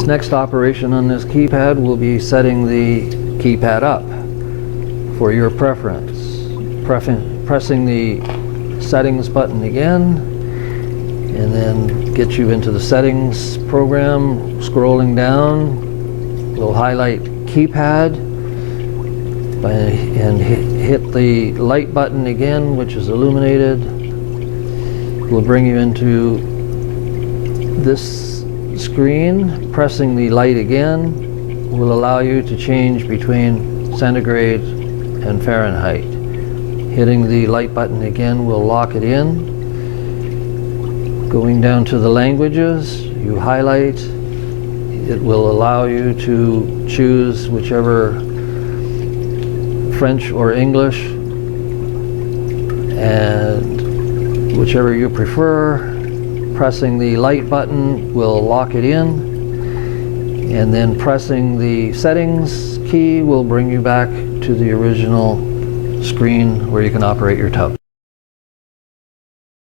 This next operation on this keypad will be setting the keypad up for your preference. Pressing the settings button again, and then get you into the settings program. Scrolling down, we'll highlight keypad and hit the light button again, which is illuminated. We'll bring you into this screen. Pressing the light again will allow you to change between centigrade and Fahrenheit. Hitting the light button again will lock it in. Going down to the languages, you highlight. It will allow you to choose whichever French or English, and whichever you prefer. Pressing the light button will lock it in, and then pressing the settings key will bring you back to the original screen where you can operate your tub.